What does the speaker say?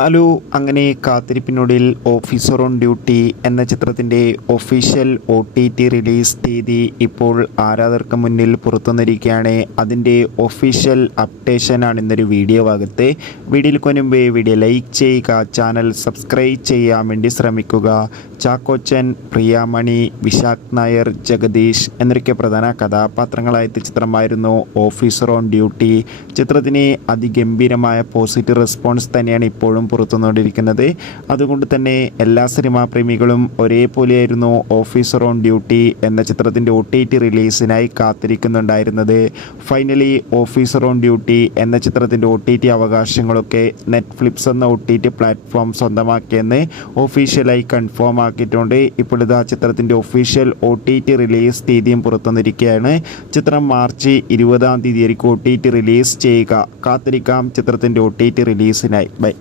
Hello, അങ്ങനെ കാത്തിരിപ്പിനൊടുവിൽ officer on duty എന്ന ചിത്രത്തിൻ്റെ ഒഫീഷ്യൽ OTT റിലീസ് തീയതി ഇപ്പോൾ ആരാധകർക്ക് മുന്നിൽ പുറത്തുവന്നിരിക്കുകയാണ്. അതിൻ്റെ ഒഫീഷ്യൽ അപ്ഡേഷനാണ് ഇന്നൊരു വീഡിയോ ഭാഗത്ത്. വീഡിയോയിൽ മുൻപേ വീഡിയോ ലൈക്ക് ചെയ്യുക, ചാനൽ സബ്സ്ക്രൈബ് ചെയ്യാൻ വേണ്ടി ശ്രമിക്കുക. ചാക്കോച്ചൻ, പ്രിയാമണി, വിശാഖ് നായർ, ജഗദീഷ് എന്നൊക്കെ പ്രധാന കഥാപാത്രങ്ങളായ ചിത്രമായിരുന്നു ഓഫീസർ ഓൺ ഡ്യൂട്ടി. ചിത്രത്തിന് അതിഗംഭീരമായ പോസിറ്റീവ് റെസ്പോൺസ് തന്നെയാണ് ഇപ്പോഴും പുറത്തുവന്നുകൊണ്ടിരിക്കുന്നത്. അതുകൊണ്ട് തന്നെ എല്ലാ സിനിമാ പ്രേമികളും ഒരേപോലെയായിരുന്നു ഓഫീസർ ഓൺ ഡ്യൂട്ടി എന്ന ചിത്രത്തിൻ്റെ OTT റിലീസിനായി കാത്തിരിക്കുന്നുണ്ടായിരുന്നത്. ഫൈനലി ഓഫീസർ ഓൺ ഡ്യൂട്ടി എന്ന ചിത്രത്തിൻ്റെ OTT അവകാശങ്ങളൊക്കെ നെറ്റ്ഫ്ലിക്സ് എന്ന OTT പ്ലാറ്റ്ഫോം സ്വന്തമാക്കിയെന്ന് ഒഫീഷ്യലായി കൺഫേം ആക്കിയിട്ടുണ്ട്. ഇപ്പോൾ ഇതാ ചിത്രത്തിൻ്റെ ഒഫീഷ്യൽ OTT റിലീസ് തീയതിയും പുറത്തുവന്നിരിക്കുകയാണ്. ചിത്രം മാർച്ച് 20-ാം തീയതി OTT റിലീസ് ചെയ്യുക. കാത്തിരിക്കാം ചിത്രത്തിൻ്റെ OTT റിലീസിനായി. ബൈ.